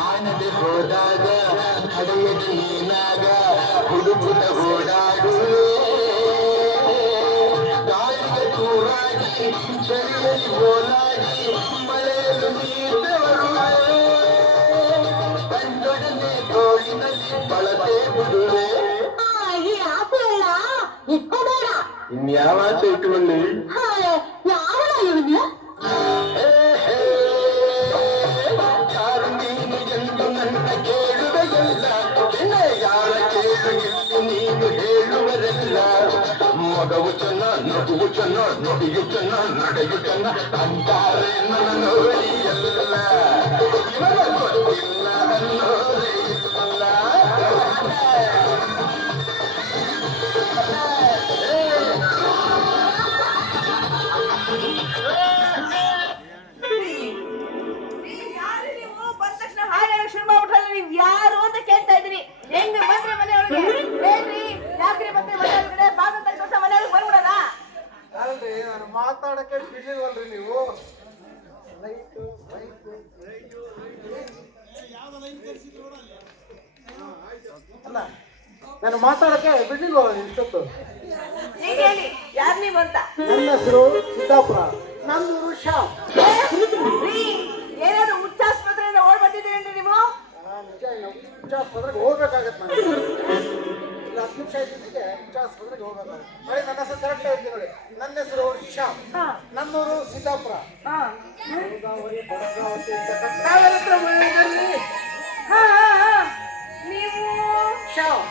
ಆನದೆ ಹೋದಾಗ ಹಡೆಯದೆ ಏನಾಗ ಹುಡುಗುಟ ಓಡಾಡು ಗಾಳಿಗೆ ತೂರಾಗಿ ಚಳಿಯಲ್ಲಿ ಓಲಾಡಿ ಮಳೆಯನ್ನು ನೀಡುವರು ಕಂಡೊಡನೆ ತೋಳಿನಲ್ಲಿ ಬಳಕೆ ಬಿಡುವೆ ಇನ್ಯಾವ ಇಟ್ಟುಕೊಳ್ಳಿ ಯಾವಳ ಇವನು ಯಾರು ನೀನು ಎಂದು ನನ್ನ ಕೇಳುವೆಯಲ್ಲ ಯಾರ ಕೇಳು ನೀನು ಹೇಳುವರೆಲ್ಲ ಮಗವು ಚೆನ್ನ ನಗುವು ಚೆನ್ನ ನುಡಿಯು ಚೆನ್ನ ನಡೆಯು ಚೆನ್ನ ಅಂತಾರೆ ನನ್ನ ನೋಡಿಯಲ್ಲ ಇವರ ಗೊತ್ತಿಲ್ಲ ಅನ್ನೋರೇ ಇಲ್ಲ ಯಾರು ಅಂತ ಕೇಳ್ತಾ ಇದ್ರಿ ಹೆಂಗ ಬಂದ್ರೆ ಮನೆಯೊಳಗೆ ಹೇಳ್ರಿ ಯಾಕ್ರಿ ಬಂದ್ರೆ ಮನೆಯೊಳಗಡೆ ಬಾಗ ತಕ್ಷಣ ಮನೆಯೊಳಗೆ ಬಂದ್ಬಿಡಲ್ಲ ಅಲ್ರಿ ನಾನು ಮಾತಾಡಕ್ಕೆ ಬಿಡಿಲ್ವಲ್ರಿ ನೀವು ಅಲ್ಲ ನಾನು ಮಾತಾಡಕ್ಕೆ ಬಿಡ್ಲಿಲ್ವಲ್ಲ ಇಷ್ಟೊತ್ತು ಈಗ ಹೇಳಿ ಯಾರು ನೀವು ಅಂತ ನನ್ನ ಹೆಸರು ಸಿದ್ದಾಪುರ ನಮ್ಮೂರು ಶ್ಯಾಮ್ ಏನಾದ್ರು ಹುಚ್ಚಾಸ್ಪತ್ರೆಯಿಂದ ಓಡ್ ಬಂದಿದ್ದೀರೇನ್ರಿ ನೀವು ನಿಜ ಹುಚ್ಚಾಸ್ಪತ್ರೆಗೆ ಹೋಗ್ಬೇಕಾಗತ್ತೆ ನಾನು ಇಲ್ಲ 10 ನಿಮಿಷ ಇದ್ದಕ್ಕೆ ಹುಚ್ಚಾಸ್ಪತ್ರೆಗೆ ಹೋಗ್ಬೇಕಾಗತ್ತೆ ನೋಡಿ ನನ್ನ ಹೆಸರು ಕರೆಕ್ಟ್ ಹೇಳ್ತೀನಿ ನೋಡಿ ನನ್ನ ಹೆಸರು ಶ್ಯಾಮ್ ನಮ್ಮೂರು ಸಿದ್ದಾಪುರ ಗೌದಾವರಿ ಭದ್ರಾವತಿ ಕಾವೇರಿ ಹತ್ರ ಮನೆಯಲ್ಲಿ ನೀವು ಶ್ಯಾಮ್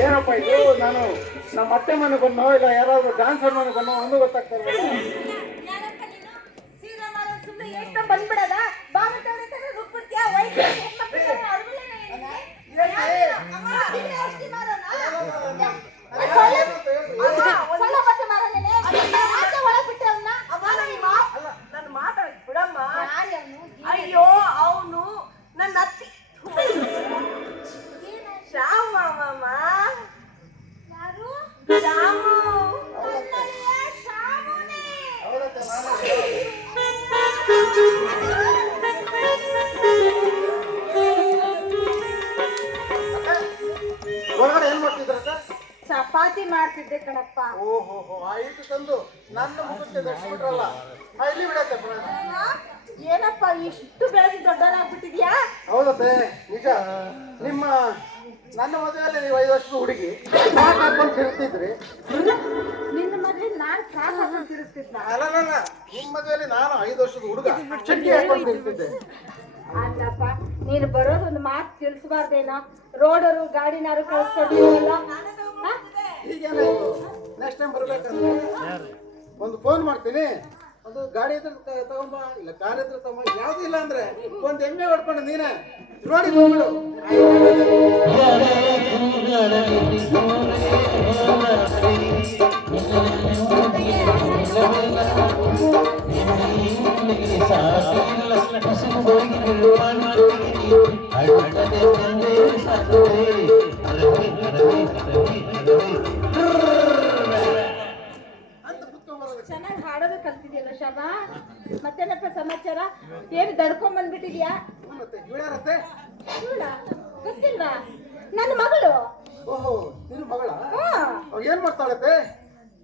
ಏನಪ್ಪ ಇದು ನಾನು ನಮ್ಮ ಅತ್ತೆ ಮನೆ ಬಂದೋ ಇಲ್ಲ ಯಾರಾದ್ರೂ ಡ್ಯಾನ್ಸರ್ ಮನೆ ಬಂದೋ ಒಂದು ಗೊತ್ತಾಗ್ತಾ ಇರಲ್ಲ ಎಷ್ಟು ಬಂದ್ಬಿಡದ ನನ್ನ ಮಾತಾಡ ಬಿಡಮ್ಮ ಅಯ್ಯೋ ಅವನು ನನ್ನ ಅತ್ತಿ ಶ್ಯಾಮ ಮಾಮ ಯಾರು ಶ್ಯಾಮು ಹೊರಗಡೆ ಏನ್ ಮಾಡ್ತಿದ್ರಂತ ಚಪಾತಿ ಮಾಡ್ತಿದ್ದೆ ಕಣಪ್ಪ ಓಹೋ ಆಯ್ತು ತಂದು ನನ್ನ ಮುಖಕ್ಕೆ ದರ್ಶಿಬಿಟ್ರಲ್ಲ ಇಲ್ಲಿ ಬಿಡತ್ತೆ ಏನಪ್ಪ ಇಷ್ಟು ಬೆಳೆದು ದೊಡ್ಡವನಾಗ್ಬಿಟ್ಟಿದ್ಯಾ ಹೌದತ್ತೆ ನಿಜ ನಿಮ್ಮ ನನ್ನ ಮದುವೆಯಲ್ಲಿ ನೀವು 5 ವರ್ಷದ ಹುಡುಗಿ ಫ್ರಾಕ್ ಹಾಕೊಂಡು ತಿರುಗ್ತಿದ್ರಿ ನಿನ್ನ ಮದ್ವೆ ನಾನ್ ಫ್ರಾಕ್ ಹಾಕೊಂಡು ತಿರುಗ್ತಿದ್ನ ಅಲ್ಲ ನಿಮ್ಮ ಮದುವೆಯಲ್ಲಿ ನಾನು 5 ವರ್ಷದ ಹುಡುಗ ಚಡ್ಡಿ ಹಾಕೊಂಡು ತಿರುಗ್ತಿದ್ದೆ ಅಲ್ಲಪ್ಪ ನೀನು ಬರೋದೊಂದು ಮಾತು ತಿಳಿಸಬಾರ್ದೇನೋ ರೋಡರು ಗಾಡಿನಾರು ಕಳಿಸ್ಕೊಟ್ಟಿಲ್ಲ ಈಗೇನಾಯ್ತು ನೆಕ್ಸ್ಟ್ ಟೈಮ್ ಬರ್ಬೇಕಂದ್ರೆ ಒಂದು ಫೋನ್ ಮಾಡ್ತೀನಿ ಒಂದು ಗಾಡಿ ಹತ್ರ ತಗೊಂಬ ಇಲ್ಲ ಕಾರ್ ಹತ್ರ ತಗೊಂಬ ಯಾವ್ದು ಇಲ್ಲ ಅಂದ್ರೆ ಒಂದು ಎಮ್ಮೆ ಹೊಡ್ಕೊಂಡು ನೀನೇ ನೋಡಿ ಬಂದ್ಬಿಡು ಚೆನ್ನಾಗಿ ಹಾಡೋದು ಕಲ್ತಿದ್ಯಲ್ಲ ಶಬಾ ಮತ್ತೇನಪ್ಪ ಸಮಾಚಾರ ಏನು ದಡ್ಕೊಂಡ್ ಬಂದ್ಬಿಟ್ಟಿದ್ಯಾ ಗೊತ್ತಿಲ್ಲ ನನ್ನ ಮಗಳು ಓಹೋ ನಿನ್ನ ಮಗಳ ಏನ್ ಮಾಡ್ತಾಳತ್ತೆ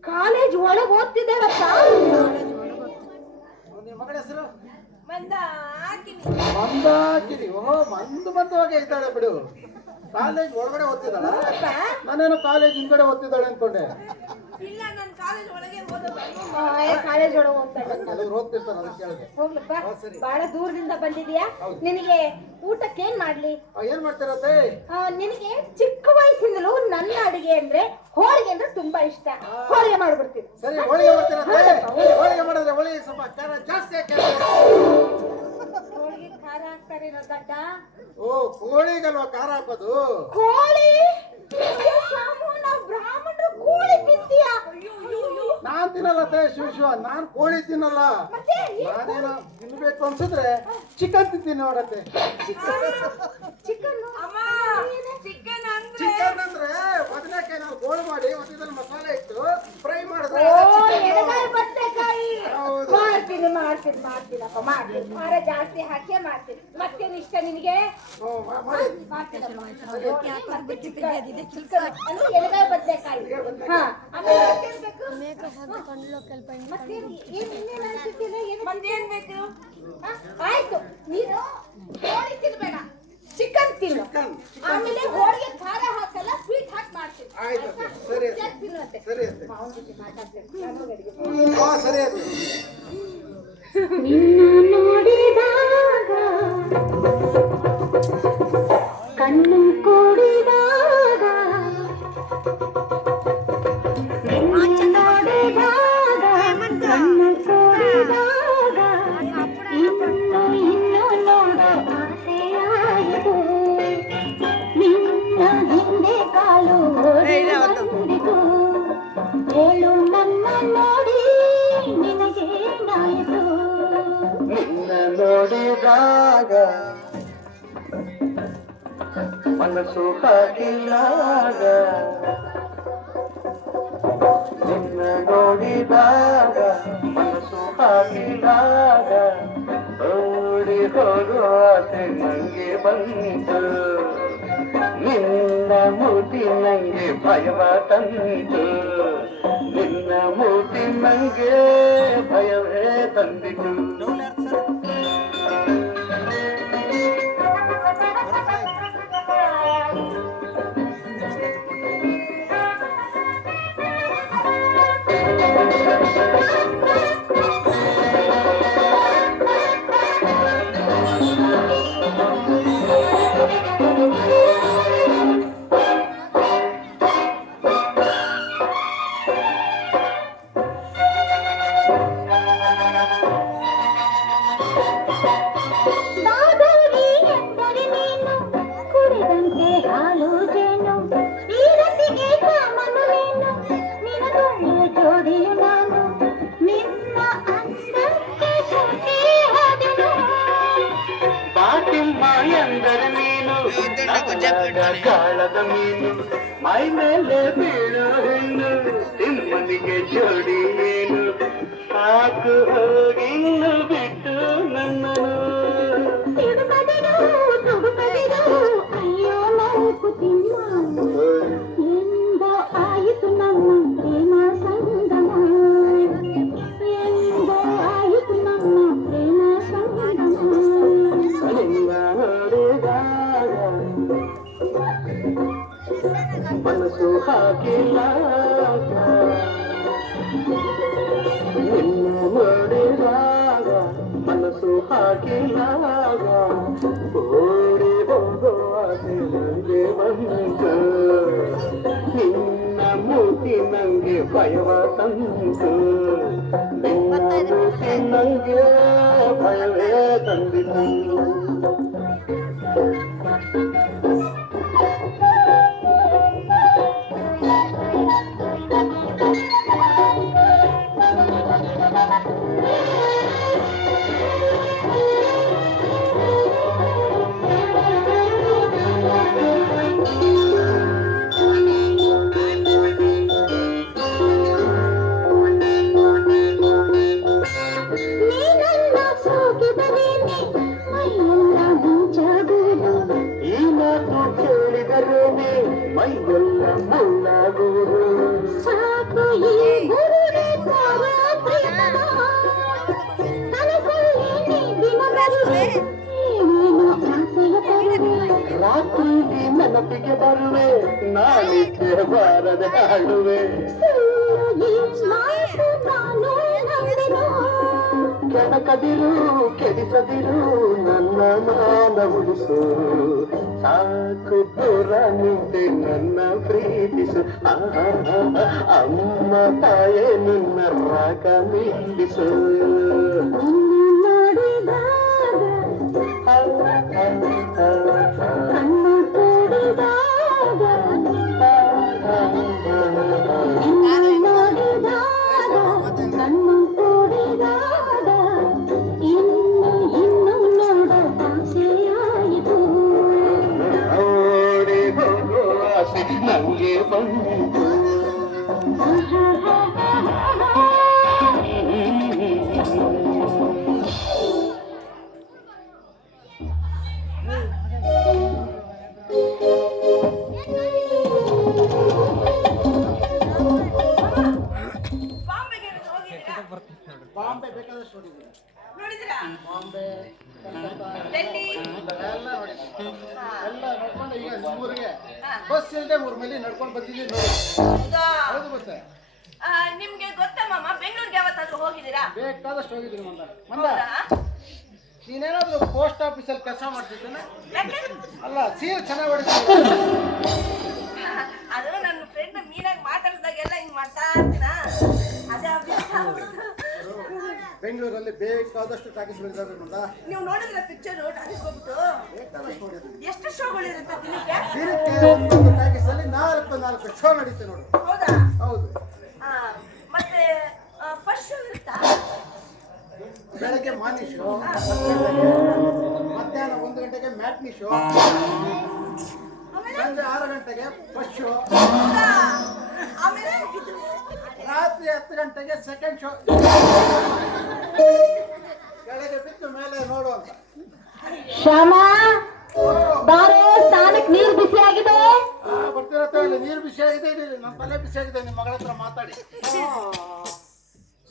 ಕಾಲೇಜ್ ಒಳಗೆ ಓದ್ತಿದ್ದಾಳಪ್ಪ ನಿನ್ನ ಮಗಳ ಹೆಸರು ಮಂದಾಕಿನಿ ಓಹೋ ಮಂದವಾಗಿ ಇದ್ದಾಳೆ ಬಿಡು ಕಾಲೇಜ್ ಒಳಗಡೆ ಓದ್ತಿದ್ದಾಳ ನಾನೇನು ಕಾಲೇಜ್ ಹಿಂಗಡೆ ಓದ್ತಿದ್ದಾಳೆ ಅನ್ಕೊಂಡೆ ಇಲ್ಲ ನಾನು ಕಾಲೇಜ್ ಒಳಗೆ ಕಾಲೇಜ್ ಒಳಗೆ ಹೋಗ್ತಾಳೆ ಕೆಲವರು ಓದ್ತಿರ್ತಾರೆ ಅದಕ್ಕೆ ಕೇಳಿದೆ ಹೋಗ್ಲಪ್ಪ ಬಹಳ ದೂರದಿಂದ ಬಂದಿದ್ಯಾ ನಿನಗೆ ಊಟಕ್ಕೆ ಏನ್ ಮಾಡ್ಲಿ ಏನ್ ಮಾಡ್ತಿರತ್ತೆ ನಿನಗೆ ಚಿಕ್ಕ ವಯಸ್ಸಿನಲ್ಲೂ ನನ್ನ ಅಡಿಗೆ ಅಂದ್ರೆ ಹೋಳಿಗೆ ಅಂದ್ರೆ ತುಂಬಾ ಇಷ್ಟ ಹೋಳಿಗೆ ಮಾಡ್ಬಿಡ್ತೀನಿ ಸರಿ ಹೋಳಿಗೆ ಮಾಡ್ತಿರತ್ತೆ ಹೋಳಿಗೆ ಮಾಡಿದ್ರೆ ಹೋಳಿಗೆ ಸ್ವಲ್ಪ ಖಾರ ಜಾಸ್ತಿ ಹಾಕಿ ಹೋಳಿಗೆ ಖಾರ ಹಾಕ್ತಾರೇನೋ ದಡ್ಡ. ಓ ಕೋಳಿಗಲ್ವಾ ಖಾರ ಹಾಕೋದು? ಕೋಳಿ? ಅಯ್ಯೋ ಶಾಮು, ನಾವು ಬ್ರಾಹ್ಮಣರು ಕೋಳಿ ತಿಂತೀಯ? ನಾನ್ ತಿನ್ನಲ್ಲ ಶಿವ, ನಾನ್ ಕೋಳಿ ತಿನ್ನಲ್ಲ. ಮತ್ತೆ ನಾನೇನ ತಿನ್ಬೇಕು ಅನ್ಸಿದ್ರೆ ಚಿಕನ್ ತಿಂತೀನಿ ನೋಡತ್ತೆ. ಚಿಕನ್ ಚಿಕನ್ ಅಂದ್ರೆ ಬದನೆಕಾಯಿ ನಾವು ಗೋಳು ಮಾಡಿ ಮಧ್ಯದಲ್ಲಿ ಮಸಾಲೆ ಇಟ್ಟು ಫ್ರೈ ಮಾಡಿದ್ರೆ ಹೌದು. ಮಾಡ್ತೀನಪ್ಪ, ಖಾರ ಜಾಸ್ತಿ ಹಾಕಿ ಮಾಡ್ತೀನಿ. ಮತ್ತೇನು ಇಷ್ಟ ನಿನಗೆ? ಮಾಡಿ. ಎಡಗಾಯಿ ಬದನೆಕಾಯಿ. ಹಾ, ಆಮೇಲೆ ಮತ್ತೇನ್ ಬೇಕು? ಆಯ್ತು, ನೀನು ಕೋಳಿ ತಿನ್ಬೇಡ, ಚಿಕನ್ ತಿನ್ನು. ಆಮೇಲೆ ಹೋಳಿಗೆ ಖಾರ ಹಾಕಲ್ಲ, ಸ್ವೀಟ್ ಹಾಕಿ ಮಾಡ್ತೀನಿ. ಆಯ್ತು ಸರಿ ತಿನ್ನುವಂತೆ. ಸರಿ ಅಂತೆ. ಸರಿ ಆಯ್ತು. ನಿನ್ನ ನೋಡಿದಾಗ ಕಣ್ಣು ಕೂಡಿದಾಗ ನಿನ್ನ ನೋಡಿದಾಗ ಕಣ್ಣು ಕೂಡಿದಾಗ ಇನ್ನು ನೋಡೋ ಆಸೆಯಾಯಿತು. ನಿನ್ನ ಹಿಂದೆ ಕಾಲು ಬಂದಿತು. ಹೇಳು ನನ್ನ ನೋಡಿ ನಿನಗೇನಾಯಿತು? ನಿನ್ನ ನೋಡಿದಾಗ ಮನಸ್ಸು ಹಾಕಿಲಾಗ, ನಿನ್ನ ನೋಡಿದಾಗ ಮನಸ್ಸು ಹಾಕಿಲಾಗ ಓಡಿ ಹೋಗುವ ಆಸೆ ನಂಗೆ ಬಂತು. ನಿನ್ನ ಮೂತಿ ನಂಗೆ ಭಯವ ತಂತು. ನಿನ್ನ ಮೂತಿ ನಂಗೆ ಭಯವೇ ತಂದಿತು. ಬಾದರಿ ಎಂದರೆ ನೀನು, ಕುಡಿದಂತೆ ಹಾಲು ಜೇನು, ಈ ರತಿಗೆ ಕಾಮನು ನೀನು, ನಿನಗೊಳ್ಳೆಯ ಜೋಡಿಯು ನಾನು, ನಿನ್ನ ಅಂದಕ್ಕೆ ಸೋತೆ ಹೋದೆನು. ಬಾಟಿಮ್ಮ ಎಂದರೆ ನೀನು, ಕಾಳದ ಮೀನು, ಮೈ ಮೇಲೆ ಬೀಳು ಹೆಣ್ಣು, ತಿಮ್ಮನಿಗೆ ಜೋಡಿ ಏನು, ಸಾಕು ಹೋಗಿನ್ನು ಬಿಟ್ಟು ನನ್ನನು. ತುಡುಕದಿರು ಅಯ್ಯೋ ನೌಕುತಿಮ್ಮ, ಎಂದೋ ಆಯಿತು ನಮ್ಮ ಪ್ರೇಮ ಸಂಗಮ, ಎಂದೋ ಆಯಿತು ನಮ್ಮ ಪ್ರೇಮ ಸಂಗಮ. ನಿನ್ನ ನೋಡಿದಾಗ ಮನಸ್ಸು ಹಾಕಿಲಾಗ, ನಿನ್ನ ನೋಡಿದಾಗ ಮನಸ್ಸು ಹಾಕಿಲಾಗ ಓಡಿ ಹೋಗುವ ಆಸೆ ನಂಗೆ ಬಂತು. ನಿನ್ನ ಮೂತಿ ನಂಗೆ ಭಯವ ತಂತು. ನಿನ್ನ ಮೂತಿ ನಂಗೆ ಭಯವೇ ತಂದಿತು. ನೀನನ್ನ ಸೋಕಿದರೇನೆ ಮೈಯೆಲ್ಲ ಮುಂಚಾಗುವುದು, ಈ ಮಾತು ಕೇಳಿದರೇನೆ ಮೈಗೆಲ್ಲ ಮುಳ್ಳಾಗುವುದು. ಸಾಕು ಈ ಗುರುಡೆ ಸಾರ ಪ್ರೇಮ, ಕನಸಲ್ಲಿ ನೀ ದಿನದಲ್ಲಿ ಏನೇನೋ ಆಸೆಯ ತರುವೆ. ರಾತ್ರಿ ನೆನಪಿಗೆ ಬರುವೆ, ನಾಳಿಗೆ ಬಾರದೆ ಹಾಡುವೆ. ಸುಳ್ಳು ಈ ಮಾತು ನಾನು ನಂಬೆನು. ಕೆಣಕದಿರು ಕೆಡಿಸದಿರು ನನ್ನ ಮಾನ ಉಳಿಸು. ಸಾಕು ದೂರ ನಿಂತೆ ನನ್ನ ಪ್ರೀತಿಸು. ಅಮ್ಮ ತಾಯೇ ನಿನ್ನ ರಾಗ ನಿಲ್ಲಿಸು. ನಿನ್ನ ನೋಡಿದಾಗ ಬಾಂಬೆ, ಕಲ್ಕತ್ತಾ, ಡೆಲ್ಲಿ. ಎಲ್ಲ ನೋಡಿದ್ದೀನಿ. ಹಾ. ಎಲ್ಲ ನೋಡ್ಕೊಂಡು ಈಗ ನಿಮ್ಮೂರಿಗೆ ಹಾ. ಬಸ್ ಇಲ್ಲದೆ 3 ಮೈಲಿ ನಡ್ಕೊಂಡು ಬಂದಿದ್ದೀನಿ ನೋಡಿ. ಹೌದಾ? ಹೌದು ಮತ್ತೆ ನಿಮ್ಗೆ ಗೊತ್ತಾ ಮಾಮ ಬೆಂಗಳೂರಿಗೆ ಯಾವತ್ತಾದ್ರೂ ಹೋಗಿದ್ದೀರಾ? ಬೇಕಾದಷ್ಟು ಹೋಗಿದ್ದೀನಿ ಮಂದ. ಹೌದಾ? ನೀನೇನಾದ್ರೂ ಪೋಸ್ಟ್ ಆಫೀಸಲ್ಲಿ ಕೆಲಸ ಮಾಡ್ತಿದ್ದೇನೆ? ಯಾಕೆ? ಅಲ್ಲ, ಸೀರೆ ಚೆನ್ನಾಗಿ ಹೊಡಿತೀನಿ. ಅದು ನನ್ನ ಫ್ರೆಂಡ್ ಮೀನಾಗಿ ಮಾತಾಡಿದಾಗೆಲ್ಲ ಹಿಂಗ್ ಮಾಡ್ತಾ ಇರ್ತೀನ. ಅದೇ ಅಭ್ಯಾಸ. ಬೆಂಗಳೂರಲ್ಲಿ ಬೇಕಾದಷ್ಟು ಟಾಕೀಸ್ಗಳಿದ್ದಾವೆ ಮಂದ. ನೀವು ನೋಡಿದ್ರೆ ಪಿಕ್ಚರ್ ಹೋಗ್ಬಿಟ್ಟು ಬೇಕಾದಷ್ಟು ನೋಡಿದ್ದೀನಿ. ಎಷ್ಟು ಶೋಗಳಿರುತ್ತೆ ದಿನಕ್ಕೆ? ದಿನಕ್ಕೆ ಒಂದೊಂದು ಟಾಕೀಸಲ್ಲಿ 4 ಶೋ ನಡೀತೆ ನೋಡು. ಹೌದಾ? ಹೌದು. ಮತ್ತೆ ಫಸ್ಟ್ ಶೋ ಇರುತ್ತಾ? ಬೆಳಗ್ಗೆ ಮಾರ್ನಿಂಗ್ ಶೋ, ಮಧ್ಯಾಹ್ನ 1 ಗಂಟೆಗೆ ಮ್ಯಾಟ್ನಿ ಶೋ, ಸಂಜೆ 6 ಗಂಟೆಗೆ ಫಸ್ಟ್ ಶೋ, ಹೌದಾ? ಆಮೇಲೆ ರಾತ್ರಿ 10 ಗಂಟೆಗೆ ಸೆಕೆಂಡ್ ಶೋ. ಕೆಳಗೆ ಬಿದ್ದು ಮೇಲೆ ನೋಡು ಅಂತ. ಶ್ಯಾಮ ಬಾರೋ, ಸ್ನಾನಕ್ಕೆ ನೀರು ಬಿಸಿ ಆಗಿದೆ. ಬರ್ತಿರತ್ತೆ, ಅಲ್ಲಿ ನೀರು ಬಿಸಿ ಆಗಿದೆ, ನನ್ನ ತಲೆ ಬಿಸಿ ಆಗಿದೆ. ನಿಮ್ಮ ಮಗಳ ಹತ್ರ ಮಾತಾಡಿ.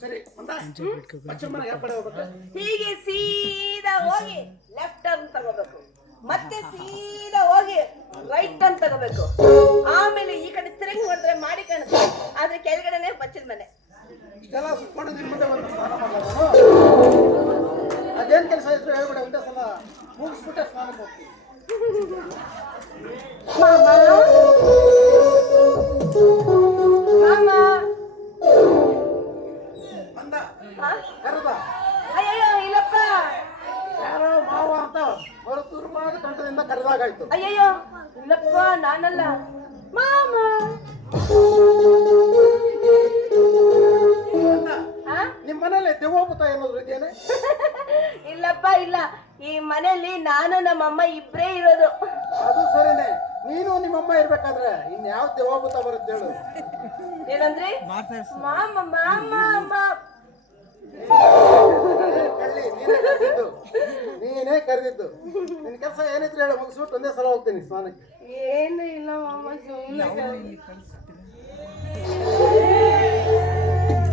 ಸರಿ ಮಂದ, ಅಚ್ಚಮ್ಮನ ಯಾವ ಕಡೆ ಹೋಗ್ಬೇಕು? ಹೀಗೆ ಸೀದಾ ಹೋಗಿ ಲೆಫ್ಟ್ ಟರ್ನ್ ತಗೋಬೇಕು, ಮತ್ತೆ ಸೀದಾ ಹೋಗಿ ರೈಟ್ ಟರ್ನ್ ತಗೋಬೇಕು. ಆಮೇಲೆ ಈ ಕಡೆ ತಿರುಗಿ ನೋಡಿದ್ರೆ ಮಾಡಿ ಕಾಣುತ್ತೆ, ಆದ್ರೆ ಕೆಳಗಡೆನೆ ಬಚ್ಚಿದ ಮನೆ. ಇಷ್ಟೆಲ್ಲ ಸುತ್ಕೊಂಡು ನಿನ್ನ ಮುಂದೆ ಬಂದು ಸ್ನಾನ ಮಾಡಲ್ಲ. ಅದೇನು ಕೆಲಸ ಇದ್ರು ಹೇಳ್ಬಿಡ, ಒಂದೇ ಸಲ ಮುಗಿಸ್ಬಿಟ್ಟೆ ಸ್ನಾನಕ್ಕೆ ಹೋಗ್ತೀನಿ. ಮಾಮ ಮಂದ ಹಾ? ಕರೆದ ಅಯ್ಯಯ್ಯೋ ಇಲ್ಲಪ್ಪ. ಯಾರೋ ಮಾವ ಅಂತ ಹೊರತೂರು ಮಾಡಿ ಕಂಠದಿಂದ ಕರೆದಾಗಾಯ್ತು. ಅಯ್ಯಯ್ಯೋ ಇಲ್ಲಪ್ಪ, ನಾನಲ್ಲ ಮಾಮ. ಹಾ? ನಿಮ್ಮ ಮನೇಲಿ ದೆವ್ವಭೂತ ಏನಾದ್ರು ಇದೆಯೇನೆ? ಇಲ್ಲಪ್ಪ ಇಲ್ಲ, ಈ ಮನೆಯಲ್ಲಿ ನಾನು ನಮ್ಮಮ್ಮ ಇಬ್ರೇ ಇರೋದು. ಅದು ಸರಿನೇ, ನೀನು ನಿಮ್ಮಮ್ಮ ಇರ್ಬೇಕಾದ್ರೆ ಇನ್ಯಾವ ದೆವ್ವಭೂತ ಬರುತ್ತೆ ಹೇಳು? ಏನಂದ್ರಿ? ಮಾಮ ಮಾಮ ಅಮ್ಮ. ಕಳ್ಳಿ, ನೀನೇ ಕರೆದಿದ್ದು. ನಿನ್ ಕೆಲಸ ಏನಿದ್ರು ಹೇಳು, ಮುಗಿಸ್ಬಿಟ್ಟು ಒಂದೇ ಸಲ ಹೋಗ್ತೀನಿ ಸ್ನಾನಕ್ಕೆ. ಏನು ಇಲ್ಲ ಮಾಮ,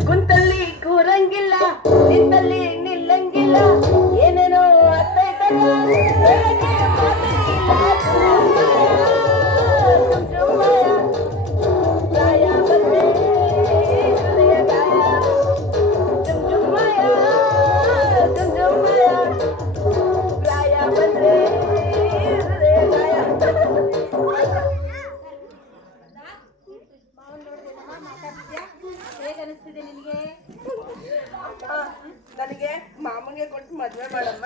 ಕುಂತಲ್ಲಿ ಕೂರಂಗಿಲ್ಲ, ನಿಂತಲ್ಲಿ ನಿಲ್ಲಂಗಿಲ್ಲ, ಏನೇನೋ ಅರ್ಥೈತಲ್ಲ, ಹೇಳಕ್ಕೆ ಮಾತೇ ಇಲ್ಲ. ಗಾಯ ಬಂದ್ರೆ ಹೃದಯ ಗಾಯ, ಜುಮ್ಮಯ ಗಾಯ ಬಂದ್ರೆ ಹೃದಯ ಗಾಯ. ನನಗೆ ಮಾಮಗೆ ಕೊಟ್ಟು ಮದ್ವೆ ಮಾಡಮ್ಮ.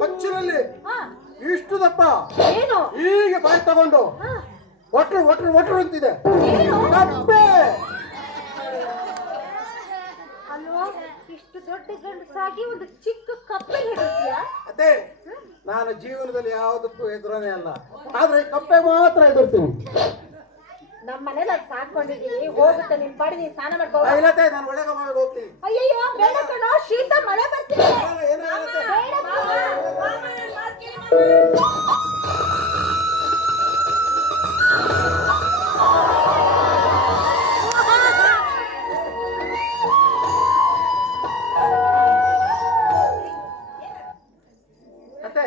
ಬಚ್ಚಿನಲ್ಲಿ ಇಷ್ಟು ದಪ್ಪ ಏನು ಹೀಗೆ ಬಾಯಿ ತಗೊಂಡು ಒಟ್ರು ಒಟ್ರು ಒಟ್ರು ಅಂತಿದೆ. ಕಪ್ಪೆ ಅಲ್ವಾ, ಇಷ್ಟು ದೊಡ್ಡ ಗಂಡಸಾಗಿ ಒಂದು ಚಿಕ್ಕ ಕಪ್ಪೆ ಹಿಡಿದ್ಯಾ? ಅದೇ, ನಾನು ಜೀವನದಲ್ಲಿ ಯಾವುದಕ್ಕೂ ಎದುರನೇ ಅಲ್ಲ, ಆದ್ರೆ ಕಪ್ಪೆ ಮಾತ್ರ ಎದುರ್ತೀನಿ. ನಮ್ಮ ಮನೇಲಿ ಅದು ಸಾಕೊಂಡಿದೀವಿ, ಹೋಗುತ್ತೆ ನಿನ್ ಪಾಡಿ ನೀನ್ ಸ್ನಾನ ಮಾಡ್ಕೋ. ಇಲ್ಲತ್ತೆ, ನಾನು ಒಳಗೆ ಹೋಗ್ತೀನಿ. ಅಯ್ಯಯ್ಯೋ ಬೇಡ ಕಣೋ, ಶೀತ ಮಳೆ ಬರ್ತಿದೆ. ಏನಾಗುತ್ತೆ? ಬೇಡ ಮಾಮ. ಅತ್ತೆ,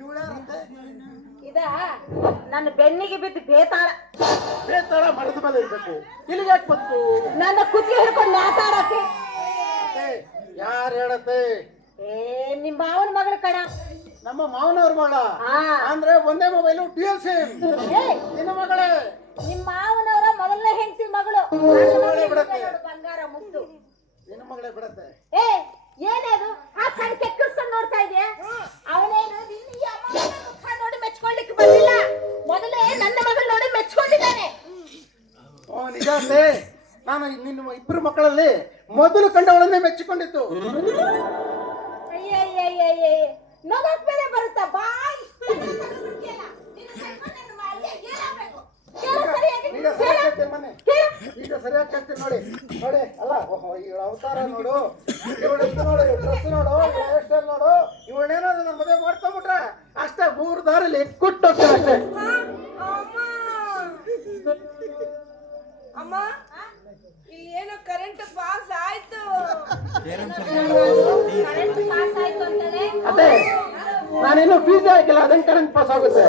ಇವಳಂತೆ ಇದ ನನ್ನ ಬೆನ್ನಿಗೆ ಬಿದ್ದು ಬೇತಾಳ. ಬೇತಾಳ ಮರದ ಮೇಲೆ ಇರ್ಬೇಕು, ಇಲ್ಲಿಗೆ ಯಾಕೆ ಬಂತು? ನನ್ನ ಕುತ್ತಿಗೆ ಹಿಡ್ಕೊಂಡು ಮಾತಾಡಕ್ಕೆ. ಯಾರು ಹೇಳತ್ತೆ? ಏ ನಿಮ್ ಮಾವನ ಮಗಳ ಕಣ. ನಮ್ಮ ಮಾವನವ್ರ ಮಗಳ ಅಂದ್ರೆ ಒಂದೇ ಮೊಬೈಲು ಡ್ಯೂಯಲ್ ಸಿಮ್. ನಿನ್ನ ಮಗಳೇ? ನಿಮ್ ಮಾವನವರ ಮೊದಲನೇ ಹೆಂಡತಿ ಮಗಳು. ಬಂಗಾರ ಮುತ್ತು. ನಿನ್ನ ಮಗಳೇ ಬಿಡತ್ತೆ. ಏ ಏನೇದು ಆ ಕಣ್ ಕೆಕ್ಕರ್ಸ್ಕೊಂಡು ನೋಡ್ತಾ ಇದೆಯಾ? ಅವನೇನು ನಿನ್ನ ಈ ಅಮ್ಮನ ಮುಖ ನೋಡಿ ಮೆಚ್ಕೊಳ್ಳಿಕ್ಕೆ ಬಂದಿಲ್ಲ, ಮೊದಲೇ ನನ್ನ ಮಗಳು ನೋಡಿ ಮೆಚ್ಕೊಂಡಿದ್ದಾನೆ. ಓ ನಿಜ ಅಲ್ಲೇ, ನಾನು ನಿನ್ನ ಇಬ್ಬರು ಮಕ್ಕಳಲ್ಲಿ ಮೊದಲು ಕಂಡವಳನ್ನೇ ಮೆಚ್ಚಿಕೊಂಡಿದ್ದು. ಅಯ್ಯಯ್ಯಯ್ಯಯ್ಯ, ನಗಕ್ ಬೇರೆ ಬರುತ್ತಾ ಬಾಯ್. ಕೇಳು ಸರಿಯಾಗಿ. ಈಗ ಸರಿಯಾಗಿ ಕೇಳ್ತೀನಿ ಮನೆ. ಈಗ ಸರಿಯಾಗಿ ಕೇಳ್ತೀನಿ ನೋಡಿ. ನೋಡಿ ಅಲ್ಲ ಓಹೋ ಇವಳ ಅವತಾರ ನೋಡು, ಇವಳ ಇದು ನೋಡು, ಇವಳ ಡ್ರೆಸ್ ನೋಡು, ಇವಳ ಹೇರ್ ಸ್ಟೈಲ್ ನೋಡು. ಇವಳೇನಾದ್ರು ನನ್ನ ಮದುವೆ ಮಾಡ್ಕೊಂಡ್ಬಿಟ್ರೆ ಅಷ್ಟೇ 3 ದಾರಿಲಿ ಕೊಟ್ಟೋಗ್ತಾರೆ ಅಷ್ಟೇ. ಅಮ್ಮ ಇಲ್ಲಿ ಏನೋ ಕರೆಂಟ್ ಪಾಸ್ ಆಯ್ತು. ಕರೆಂಟ್ ಪಾಸ್ ಆಯ್ತು ಅಂತಾನೆ. ಅದೇ ನಾನೇನು ಫೀಸ್ ಹಾಕಿಲ್ಲ, ಅದಂಗೆ ಕರೆಂಟ್ ಪಾಸ್ ಆಗುತ್ತೆ.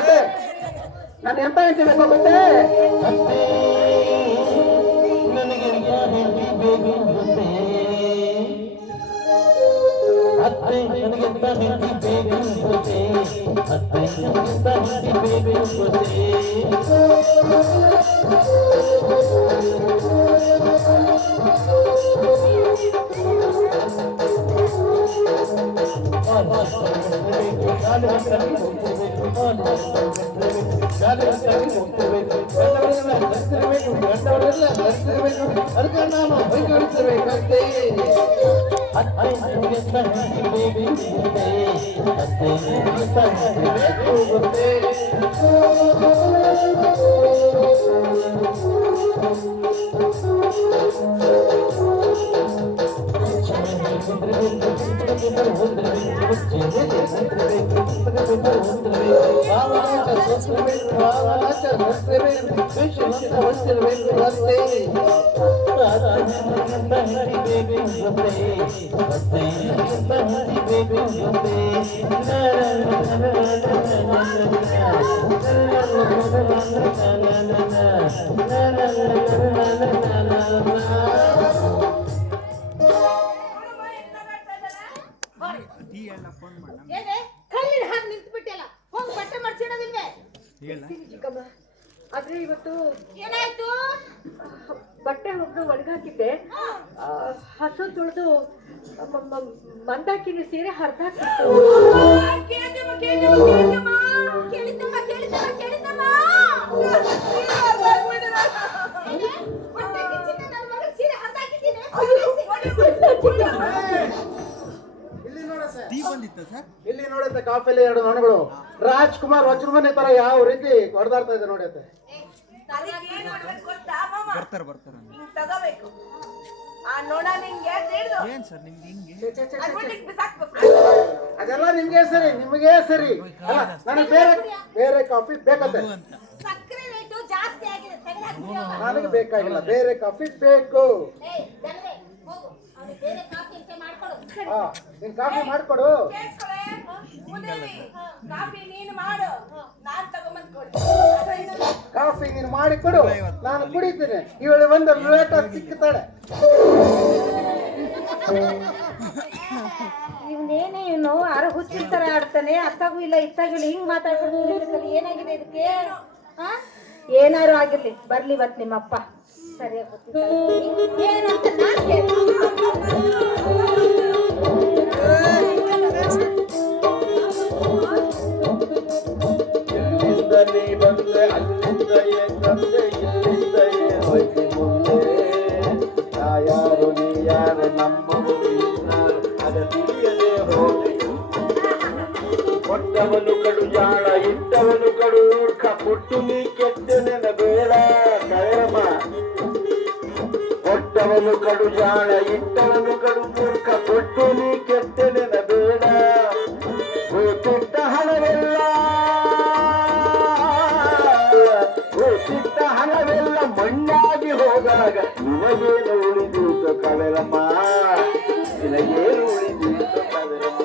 ಅದೇ ನಾನು ಎಂತ ಹೇಳ್ತೀನಿ ಗೊತ್ತೇ, ಅದಕ್ಕೆ ನಾನು ಬೈಕಳಿಸಬೇಕಂತೆ. ಏನೇ ಕಲ್ಲಿನ ಹಾಗೆ ನಿಂತು ಬಿಟ್ಟಿಲ್ಲ, ಹೋಗಿ ಬಟ್ಟೆ ಮಡ್ಸಿಡೋದಿಲ್ವೇ? ಆದ್ರೆ ಇವತ್ತು ಏನಾಯ್ತು? ಬಟ್ಟೆ ಒಬ್ರು ಒಣಗಾಕಿದ್ದೆ, ಹಸು ತುಳಿದು ಮಂದಾಕಿನಿ ಸೀರೆ ಹರಿದಾಕಿತ್ತು. ಕೇಳಿದ್ದಮ್ಮ ಕೇಳಿದ್ದಮ್ಮ ಕೇಳಿದ್ದಮ್ಮ ಕೇಳಿದ್ದಮ್ಮ ಸೀರೆ ಹರಿದಾಕಿದ್ದೀನಿ. ಇಲ್ಲಿ ನೋಡುತ್ತೆ ಕಾಫಿಲಿ 2 ನೊಣಗಳು. ರಾಜ್ಕುಮಾರ್ ವಜ್ರಮನೆ ತರ ಯಾವ ರೀತಿ ಹೊಡೆದಾಡ್ತಾ ಇದೆ ನೋಡತ್ತೆ. ಹಿಂಗ್ ತಗೋಬೇಕು ಆ ನೋಡ ನಿಂಗೆ ಬಿಸಾಕ್ಬೇಕು. ಅದೆಲ್ಲ ನಿಮ್ಗೆ ಸರಿ, ನಿಮಗೆ ಸರಿ. ಅಲ್ಲ ನನಗೆ ಬೇರೆ ಕಾಫಿ ಬೇಕಂತೆ. ಸಕ್ಕರೆ ರೇಟು ಜಾಸ್ತಿ ಆಗಿದೆ, ತೆಗೆದಾಕ್ಬಿಡೋಣ. ನನಗೆ ಬೇಕಾಗಿಲ್ಲ, ಬೇರೆ ಕಾಫಿ ಬೇಕು. ಏಯ್ ಜನರೇ ಹೋಗು, ಅವ್ನಿಗೆ ಬೇರೆ ಕಾಫಿ ಅಂತ ಮಾಡ್ಕೊಡು. ಹಾ ನೀನ್ ಕಾಫಿ ಮಾಡ್ಕೊಡು. ಕಾಫಿ ನೀನು ಮಾಡು, ನಾನ್ ತಗೊಂಬಂದ್ ಕೊಡ್ತೀನಿ. ಕಾಫಿ ನೀನು ಮಾಡಿ ಕೊಡು, ನಾನು ಕುಡಿತೀನಿ. ಇವಳು ಒಂದು ರೇಟ್ ಸಿಕ್ಕುತ್ತಾಳೆ. ಇವನೇನೇ ಇವನು ಅರ ಹುಚ್ಚಿನ ತರ ಆಡ್ತಾನೆ. ಅತ್ತಾಗೂ ಇಲ್ಲ ಇತ್ತಾಗೂ ಇಲ್ಲ, ಹಿಂಗ್ ಮಾತಾಡ್ಕೊಂಡು ಏನಾಗಿದೆ ಇದಕ್ಕೆ? ಏನಾರು ಆಗಿರ್ಲಿ, ಬರ್ಲಿ ಇವತ್ತು ನಿಮ್ಮಪ್ಪ ಸರಿಯಾಗಿ ಏನಂತ ನಾನ್ ಎಲ್ಲಿಂದಲೇ ಬಂದೆ ಅಲ್ಲಿಂದ ತಂದೆ, ಇಲ್ಲಿಂದ ಹೋಯ್ತು ಮುಂದೆ. ಯಾರು ನೀ ಯಾರು ನಂಬುವುದು ಅದ ತಿಳಿಯದೆ ಹೋದೆ. ಕೊಟ್ಟವನು ಕಡು ಜಾಣ, ಇಟ್ಟವನು ಕಡು ಮೂರ್ಖ, ಕೊಟ್ಟು ನೀ ಕೆಟ್ಟು ನೆನಬೇಡ ಕಯಮ. ಕೊಟ್ಟವನು ಕಡು ಜಾಣ, ಇಟ್ಟವನು ಕಡು ಮೂರ್ಖ, ಕೊಟ್ಟು ನೀ ಕೆಟ್ಟು ನೆನಬೇಡ. ಕೂತಿಟ್ಟ ಹಣವೆಲ್ಲ ಮಣ್ಣಾಗಿ ಹೋದಾಗ ನಿನಗೇನು ಉಳಿದೀತು ಕವೆರಮ್ಮ, ನಿನಗೇನು ಉಳಿದೀತು ಕವೆರಮ್ಮ.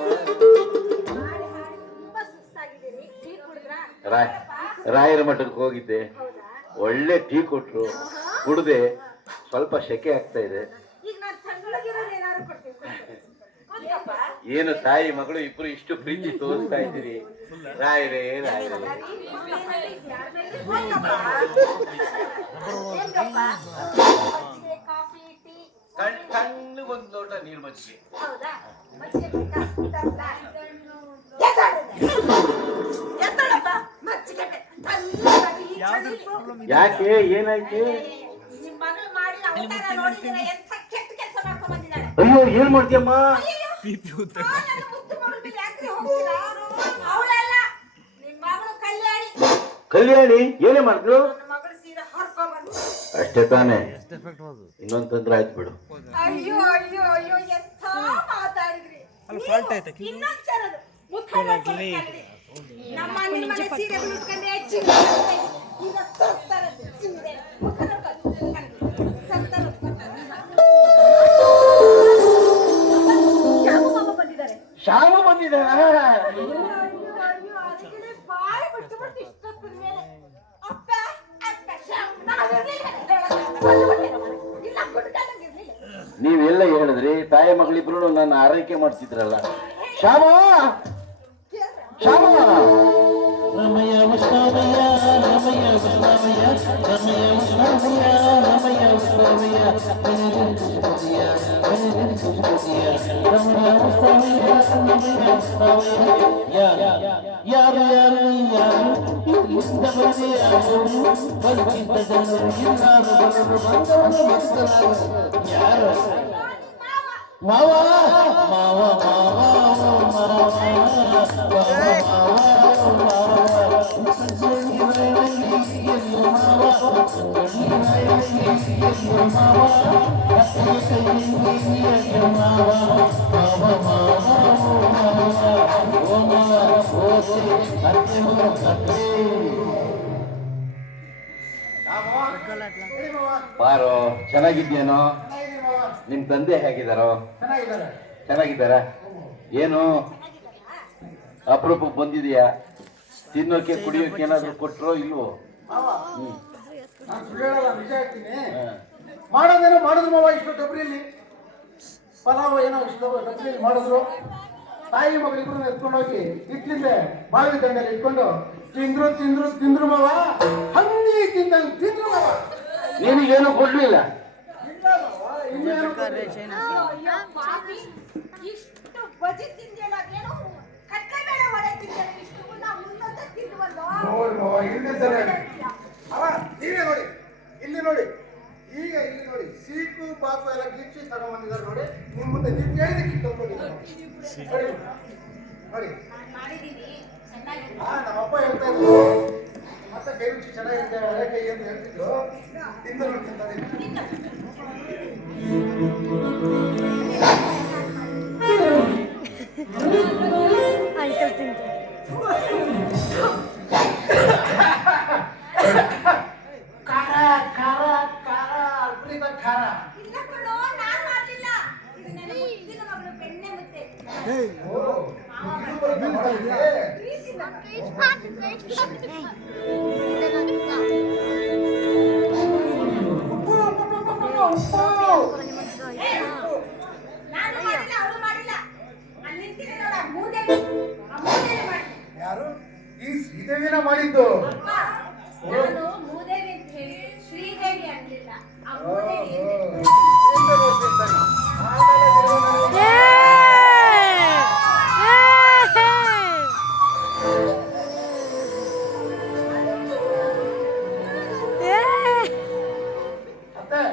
ರಾಯರ ಮಠಕ್ಕೆ ಹೋಗಿದ್ದೆ, ಒಳ್ಳೆ ಟೀ ಕೊಟ್ರು, ಕುಡ್ದೆ. ಸ್ವಲ್ಪ ಶೆಕೆ ಆಗ್ತಾ ಇದೆ. ಏನು ತಾಯಿ ಮಗಳು ಇಬ್ರು ಇಷ್ಟು ಪ್ರೀತಿ ತೋರಿಸ್ತಾ ಇದ್ದೀರಿ. ರಾಯರೇ ರಾಯರೇ, ಕಣ್ಣು ಒಂದು ಲೋಟ ನೀರು ಮಜ್ಜಿಗೆ. ಯಾಕೆ ಏನಾಯ್ತು? ಅಯ್ಯೋ ಏನ್ ಮಾಡ್ತೀಯಮ್ಮ? ಕಲ್ಯಾಣಿ ಏನೇ ಮಾಡಿದ್ಲು? ನನ್ನ ಮಗಳು ಸೀರೆ ಹಾರ್ಕೊಂಡ್ಬಂದು. ಅಷ್ಟೇ ತಾನೇ, ಇನ್ನೊಂದ್ ತೊಂದ್ರೆ ಆಯ್ತು ಬಿಡು. ಅಯ್ಯೋ ಅಯ್ಯೋ ಅಯ್ಯೋ ಎಂಥ ಮಾತಾಡಿದ್ರಿ. ಇನ್ನೊಂದ್ ಚರದು ಮುಖ ನೋಡ್ಕೊಂಡು ಕರೀರಿ. ನಮ್ಮ ನಿನ್ನ ಮನೆ ಸೀರೆಗಳು ಉಟ್ಕೊಂಡೆ ಚಿನ್ನ ಈಗ ತರ್ತಾರದು ಸೀರೆ ಮುಖ ನೋಡ್ಕೊಂಡು ತರ್ತಾರ. ಶ್ಯಾಮ ಮಾಮ ಬಂದಿದ್ದಾರೆ. ಶ್ಯಾಮ ಬಂದಿದ್ದಾರ? ಅಯ್ಯೋ ಅಯ್ಯೋ ಅದಕ್ಕೆ ಬಾಯಿ ಬಿಟ್ಟು ಬಿಟ್ಟು ಇಷ್ಟೊತ್ತಿನ ಮೇಲೆ ಅಪ್ಪ ಅಪ್ಪ ಶ್ಯಾಮ ಇಲ್ಲ ಕೊಡ್ತಾನಂಗಿರ್ಲಿಲ್ಲ. ನೀವೆಲ್ಲ ಹೇಳಿದ್ರಿ ತಾಯಿ ಮಗಳಿಬ್ರು ನನ್ನ ಆರೈಕೆ ಮಾಡ್ತಿದ್ರಲ್ಲ. ಶ್ಯಾಮ ಶ್ಯಾಮ ರಮಯ ವಿಶ್ರಾಮಯ್ಯ ರಮಯ ವಿಶ್ರಾಮಯ್ಯ ರಮಯ ವಿಶ್ರಾಮಯ್ಯ ರಮಯ ವಿಶ್ರಾಮಯ್ಯ ರಮಯ ವಿಶ್ರಾಮಯ್ಯ ರಮಯ ವಿಶ್ರಾಮಯ್ಯ ಯಾರು ಯಾರು ಯಾರು ಇಲ್ಲಿಂದ ಬಂದೆ ಯಾರು ಬದುಕಿದ್ದ ಜನರು ಇನ್ನಾರು ಬರಲು ಬಂದವರು ಭಕ್ತರಾದರು ಯಾರು ಮಾವ ಮಾವ ಮಾವ ಬಾರೋ, ಚೆನ್ನಾಗಿದ್ಯೇನೋ? ನಿಮ್ ತಂದೆ ಹೇಗಿದ್ದಾರೋ? ಚೆನ್ನಾಗಿದ್ದಾರೆ. ಚೆನ್ನಾಗಿದ್ದಾರ? ಏನು ಅಪರೂಪಕ್ಕೆ ಬಂದಿದೀಯಾ? ತಿನ್ನೋಕೆ ಕುಡಿಯೋಕೆ ಏನಾದ್ರು ಕೊಟ್ರೋ ಇಲ್ವೋ? ಮಾವ ನಾನು ಸುಳ್ಳು ಹೇಳಲ್ಲ, ನಿಜ ಹೇಳ್ತೀನಿ. ಮಾಡೋದೇನೋ ಮಾಡಿದ್ರು ಮಾವ, ಇಷ್ಟು ಡಬ್ರಿಯಲ್ಲಿ ಪಲಾವ್ ಏನೋ ಇಷ್ಟು ಡಬ್ರಿಯಲ್ಲಿ ಮಾಡಿದ್ರು. ತಾಯಿ ಮಗಳಿಬ್ರು ಎತ್ಕೊಂಡೋಗಿ ಇಟ್ಲಿಂದ ಬಾವಿ ದಂಡೆಯಲ್ಲಿ ಇಟ್ಕೊಂಡು ತಿಂದ್ರು ತಿಂದ್ರು ತಿಂದ್ರು ಮಾವ, ಹಂದಿ ತಿಂದಂಗ್ ತಿಂದ್ರು ಮಾವ. ನಿನಗೇನು ಕೊಡ್ಲಿಲ್ಲ? ಇಲ್ಲ ಮಾವ, ಇನ್ನೇನು ಅಯ್ಯೋ ಪಾಪಿ, ಇಷ್ಟು ಬಜಿ ತಿಂದಿಯಲ್ಲ, ಅದೇನೋ ಕಟ್ಲೆಬೇಳೆ ವಡೆ ತಿಂದಿಯಲ್ಲ, ಇಷ್ಟು ಮುಂದಂತ ತಿಂದ್ವಲ್ಲೋ. ನೋಡಿ ಮಾವ, ಹಿಂದೆ ಸರಿ ಅವ ನೀವೇ ನೋಡಿ, ಇಲ್ಲಿ ನೋಡಿ, ಈಗ ಇಲ್ಲಿ ನೋಡಿ, ಸೀಟು ಪಾಪು ಎಲ್ಲ ಗಿಚ್ಚಿ ತಗೊಂಡ್ಬಂದಿದ್ದಾರೆ ನೋಡಿ. ನಿಮ್ ಮುಂದೆ ನೀವು ಕೇಳಿದಕ್ಕೆ ತಗೊಂಡಿದ್ದಾರೆ ನೋಡಿ ನೋಡಿ. ನಾನು ಮಾಡಿದ್ದೀನಿ, ಚೆನ್ನಾಗಿದೆ. ನಮ್ಮಪ್ಪ ಹೇಳ್ತಾ ಇದ್ರು, ಮತ್ತೆ ಕೈ ರುಚಿ ಚೆನ್ನಾಗಿರುತ್ತೆ ಒಳ್ಳೆ ಕೈ ಅಂತ ಹೇಳ್ತಿದ್ರು. ತಿಂದು ನೋಡಿ ತಿಂತಾರೆ. ಖಾರ ಖಾರ ಖಾರ ಅದ್ರಿಂದ ಖಾರ. ಇಲ್ಲ ಕಣೋ, ನಾನ್ ಮಾಡ್ಲಿಲ್ಲ. ಇದು ನನ್ನ ಮುದ್ದಿನ ಮಗಳು ಬೆಣ್ಣೆ ಮುದ್ದೆ. ಓ, ಇದು ಬರುತ್ತೆ ಮಾಡೋದಕ್ಕೆ. ಉಪ್ಪು, ಉಪ್ಪು, ಉಪ್ಪು, ಉಪ್ಪು, ಉಪ್ಪು. ನಾನು ಮಾಡಿಲ್ಲ, ಅವಳು ಮಾಡಿಲ್ಲ. ಅಲ್ಲಿ ನಿಂತಿದೆ ನೋಡು, ಆ ಮೂದೇವಿ ಮಾಡಿ. ಯಾರು? ಈ ಶ್ರೀದೇವಿನ ಮಾಡಿದ್ದು. ಅಪ್ಪ, ನಾನು ಮೂದೇವಿ ಅಂತ ಹೇಳಿ ಶ್ರೀದೇವಿ ಅನ್ಲಿಲ್ಲ, ಆ ಮೂದೇವಿ ಅಂದೆ. ಅತ್ತೆ,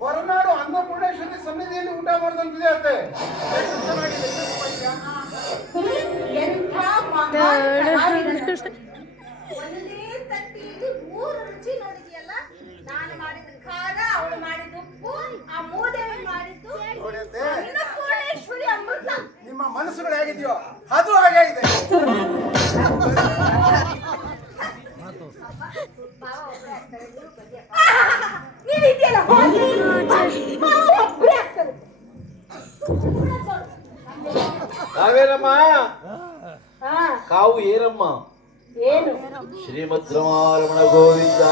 ಹೊರನಾಡು ಅನ್ನಪೂರ್ಣೇಶ್ವರಿ ಸನ್ನಿಧಿಯಲ್ಲಿ ಊಟ ಮಾಡ್ದಂತಿದೆ ಅತ್ತೆ. ಎಷ್ಟು ಚೆನ್ನಾಗಿದೆ, ಎಷ್ಟು ಚೆನ್ನಾಗಿದೆ. ಎಂಥ ಮಹಾನ್ ಒಂದೇ ತಟ್ಟಿಯಲ್ಲಿ 3 ರುಚಿ ನೋಡಿದ್ಯಲ್ಲ. ನಾನು ಮಾಡಿದ ಖಾರ, ಅವಳು ಮಾಡಿದ ಉಪ್ಪು, ಆ ಮೂದೇವಿ ಮಾಡಿದ್ದು ನೋಡಿ ಅತ್ತೆ, ಅನ್ನಪೂರ್ಣೇಶ್ವರಿ ಅಮೃತ. ನಿಮ್ಮ ಮನಸ್ಸುಗಳು ಹೇಗಿದೆಯೋ ಅದು ಹಾಗೆ ಇದೆ. ನೀವಿದೆಯಲ್ಲ ಒಬ್ಬರೇ ಆಗ್ತದೆ. ಕಾವೇರಮ್ಮ, ಹಾ ಕಾವು ಏರಮ್ಮ, ಏನು ಶ್ರೀಮದ್ ರಮಾರಮಣ ಗೋವಿಂದ.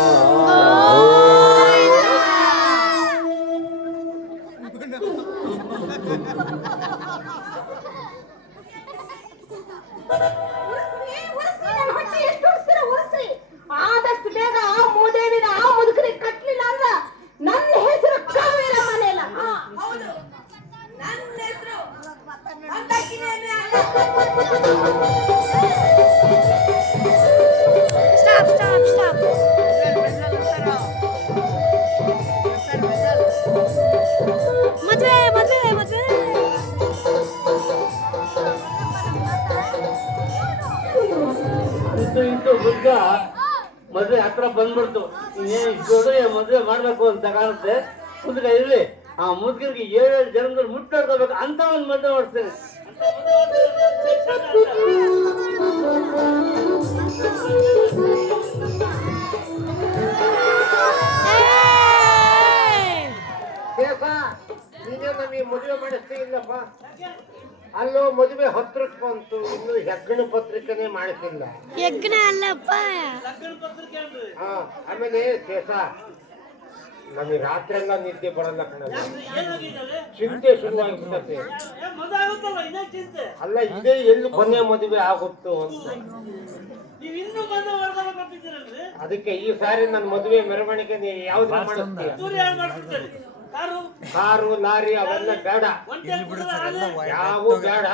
ಆದಷ್ಟು ಬೇಗ ಆ ಮೂದೇವಿನ ಆ ಮುದುಕರಿಗೆ ಕಟ್ಲಿಲ್ಲ ಅಂದ್ರ ನನ್ನ ಹೆಸರು ಕಾವೇರಮ್ಮನೇ ಅಲ್ಲ. ಹೌದು, ನನ್ನ ಹೆಸರು ಮಂದಾಕಿನಿ ಅಲ್ಲ. Stop. ಮದ್ವೆ ಹುಡುಗ ಮದುವೆ ಹತ್ರ ಬಂದ್ಬಿಡ್ತು. ಮದುವೆ ಮಾಡ್ಬೇಕು ಅಂತ ಕಾಣುತ್ತೆ. ಹುಡುಗ ಇರ್ಲಿ, ಆ ಮುದುಕರಿಗೆ 7 ಜನ್ಮದಲ್ಲಿ ಮುಟ್ಟಾಡ್ಕೋಬೇಕು ಅಂತ ಒಂದು ಮದುವೆ ಮಾಡ್ತೇನೆ. ನೀನೇ ನಮಗೆ ಮದುವೆ ಮಾಡಿಸ್ತೇ ಇಲ್ಲಪ್ಪ. ಅಲ್ಲೋ ಮದುವೆ ಹತ್ರಕ್ಕೆ ಬಂತು, ಇನ್ನು ಹೆಗ್ಗಣ ಪತ್ರಿಕೆನೇ ಮಾಡಿಸಿಲ್ಲ. ಯಜ್ಞ ಅಲ್ಲಪ್ಪ. ಹಾ, ಆಮೇಲೆ ಶೇಷ ನಮಗೆ ರಾತ್ರಿ ಎಲ್ಲ ನಿದ್ದೆ ಬರಲ್ಲ ಕಣಲ್ಲ, ಚಿಂತೆ ಶುರುವಾಗ್ಬಿಟ್ಟೆ. ಅಲ್ಲ ಇದೇ ಎಲ್ಲಿ ಕೊನೆ ಮದುವೆ ಆಗುತ್ತೋ ಅಂತ. ಅದಕ್ಕೆ ಈ ಸಾರಿ ನನ್ನ ಮದುವೆ ಮೆರವಣಿಗೆ ಯಾವ್ದು ಮಾಡಿಸ್ತೀಯ? ಕಾರು ಲಾರಿ ಅವೆಲ್ಲ ಬೇಡ, ಯಾವು ಬೇಡ.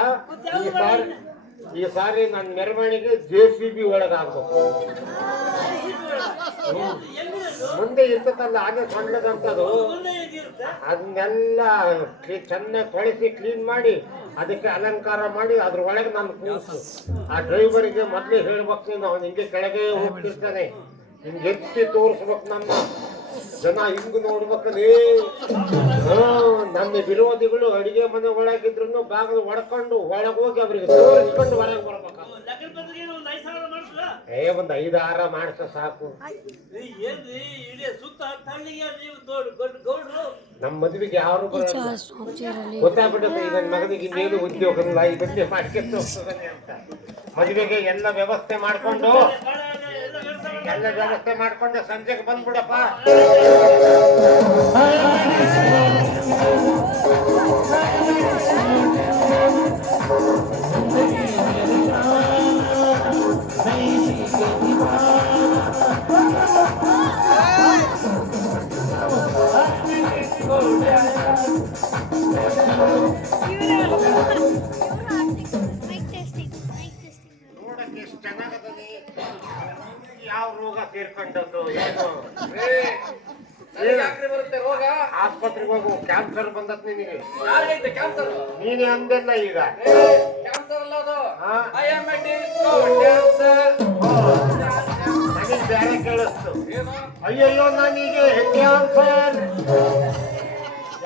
ಈ ಸಾರಿ ನನ್ನ ಮೆರವಣಿಗೆ JCB ಒಳಗಾಗ್ಬೇಕು. ಮುಂದೆ ಇರ್ತದಲ್ಲ ಹಾಗೆ ಸಣ್ಣದಂತದು, ಅದನ್ನೆಲ್ಲ ಚೆನ್ನಾಗಿ ತೊಳೆಸಿ ಕ್ಲೀನ್ ಮಾಡಿ ಅದಕ್ಕೆ ಅಲಂಕಾರ ಮಾಡಿ ಅದ್ರ ಒಳಗೆ ನಾನು ಕೂಸು. ಆ ಡ್ರೈವರಿಗೆ ಮೊದಲೇ ಹೇಳ್ಬೇಕು, ನೀನು ಅವನು ಹಿಂಗೆ ಕೆಳಗೆ ಹೋಗ್ತಿರ್ತಾನೆ, ಹಿಂಗೆ ಎತ್ತಿ ತೋರಿಸ್ಬೇಕು, ನಮ್ಮ ಜನ ಹಿಂಗ್ ನೋಡ್ಬೇಕಲ್ಲಿ. ನನ್ನ ವಿರೋಧಿಗಳು ಅಡಿಗೆ ಮನೆ ಒಳಗಿದ್ರು ಬಾಗಿಲು ಒಡ್ಕೊಂಡು ಒಳಗೆ ಹೋಗಿ ಅವ್ರಿಗೆ ತೋರಿಸ್ಕೊಂಡು ಹೊರಗೆ ಬರ್ಬೇಕು. ಒಂದು 5-6 ಮಾಡಿಸ ಸಾಕು. ನಮ್ಮ ಮದುವೆಗೆ ಯಾರು ಗೊತ್ತಾಗ್ಬಿಟ್ಟೆ. ಈಗ ನನ್ನ ಮಗನಿಗೆ ಇನ್ನೇನು ಉದ್ಯೋಗ ಇಲ್ಲ, ಇದನ್ನೇ ಮಾಡ್ಕೊಂಡು ಹೋಗ್ತದಾನೆ ಅಂತ. ಮದುವೆಗೆ ಎಲ್ಲ ವ್ಯವಸ್ಥೆ ಮಾಡ್ಕೊಂಡು ಸಂಜೆಗೆ ಬಂದ್ಬಿಡಪ್ಪ. ನೋಡಕ್ಕೆ ಎಷ್ಟು ಚೆನ್ನಾಗದನಿ, ಯಾವ ರೋಗ ಸೇರ್ಕೊಂಡದ್ದು ಏನು? ಬರುತ್ತೆ ರೋಗ, ಆಸ್ಪತ್ರೆಗೆ ಹೋಗು. ಕ್ಯಾನ್ಸರ್ ಬಂದತ್ ನಿನಗೆ. ನೀನೇ ಅಂದೆಲ್ಲ ಈಗ ನನಗೆ ಬೇರೆ ಕೇಳಿಸ್ತು. ಅಯ್ಯಯ್ಯೋ ನನಗೆ ಕ್ಯಾನ್ಸರ್.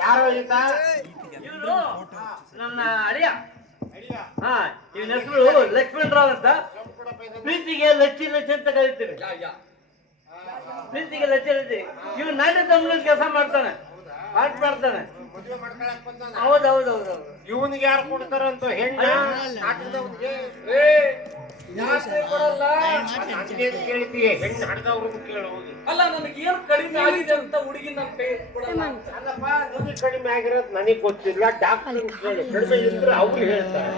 ಯಾರೋ ಈತ? ನನ್ನ ಅಳಿಯ. ಹಾ, ಇವನ ಹೆಸರು ಲಕ್ಷ್ಮಣರಾವ್ ಅಂತ. ಪ್ರೀತಿಗೆ ಲಚ್ಚಿ ಲಚ್ಚಿ ಅಂತ ಕರೀತೀವಿ. ಪ್ರೀತಿಗೆ ಲಚ್ಚಿ ಲಚ್ಚಿ. ಇವ್ ನಾಟ್ಯ ತಮಿಳ್ ಕೆಲಸ ಮಾಡ್ತಾನೆ, ಪಾಠ ಮಾಡ್ತಾನೆ. ಹೌದೌದೌದು. ಇವನಿಗೆ ಯಾರು ಕೊಡ್ತಾರಂತ ಹೆಣ್ಣು ಕೇಳ್ತೀಯ? ಹೆಣ್ಣು ಹಡ್ದವ್ರಿಗೆ ಕೇಳು ಹೋಗಿ. ಅಲ್ಲ, ನನಗೆ ಏನು ಕಡಿಮೆ ಆಗಿದೆ ಅಂತ ಹುಡುಗಿ ನನ್ನ ಕೈ ಕೊಡಲ್ಲ. ಅಲ್ಲಪ್ಪ, ನಿನಗೆ ಕಡಿಮೆ ಆಗಿರೋದು ನನಗೆ ಗೊತ್ತಿಲ್ಲ, ಡಾಕ್ಟರ್ ಕೇಳಿ. ಕಡಿಮೆ ಇದ್ರೆ ಅವ್ರು ಹೇಳ್ತಾರೆ.